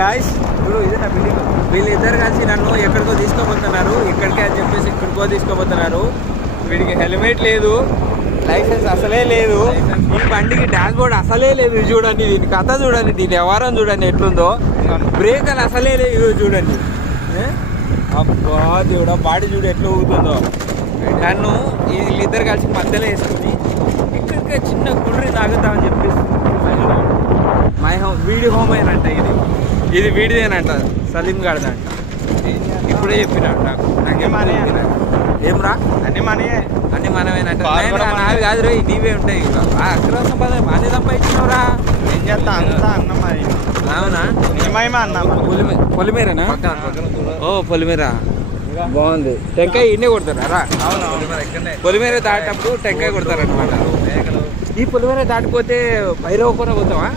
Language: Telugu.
గాయస్ ఇదే నా బిల్డింగ్. వీళ్ళిద్దరు కలిసి నన్ను ఎక్కడికో తీసుకోబోతున్నారు, ఇక్కడికే అని చెప్పేసి ఇక్కడికో తీసుకోబోతున్నారు. వీడికి హెల్మెట్ లేదు, లైసెన్స్ అసలే లేదు, ఈ బండికి డాష్ బోర్డ్ అసలే లేదు. ఇది చూడండి, దీని కథ చూడండి, దీని వ్యవహారం చూడండి ఎట్లుందో. బ్రేకర్లు అసలే లేదు, ఇది చూడండి. అబ్బా దేవుడా, బాడీ చూడు ఎట్లా ఊగుతుందో. నన్ను వీళ్ళిద్దరు కలిసి మధ్యలో వేసుకుని ఇక్కడికే చిన్న గుండ్రి తాగుతామని చెప్పేసి మై హోమ్, వీడి హోమ్ అయినంట. ఇది వీడిదేనంట, సలీం గాడిదంట. ఇప్పుడే చెప్పినాడు ఏం రా, అన్ని మనమేనంట. నావి కాదు రా, నీవే ఉంటాయి. అక్కడ సంపాదన బాగానే సంపాదించినవురా. ఏం చేస్తా అంతా అన్న మరి. అవునా, అన్న పొలిమేరనా? ఓ పొలిమేర బాగుంది. టెంకాయ ఇన్నే కొడతారా రా? పొలిమేర దాటప్పుడు టెంకాయ కొడతారనమాట. ఈ పొలిమేర దాటిపోతే భైరవపురం పోతావా?